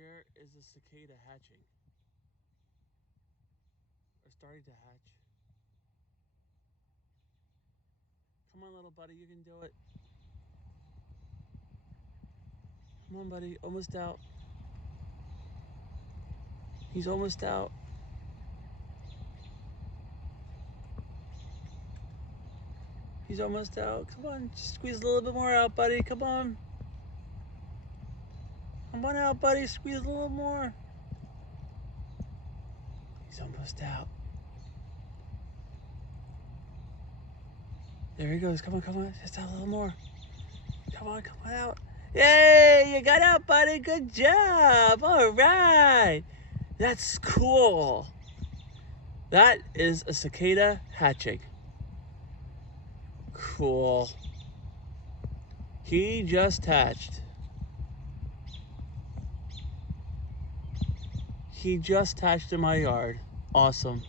here is a cicada hatching. Or starting to hatch. Come on, little buddy, you can do it. Come on, buddy, almost out. He's almost out. He's almost out. Come on, just squeeze a little bit more out, buddy. Come on. Come on out, buddy. Squeeze a little more. He's almost out. There he goes. Come on, come on. Just out a little more. Come on out. Yay! You got out, buddy. Good job. All right. That's cool. That is a cicada hatching. Cool. He just hatched. He just hatched in my yard. Awesome.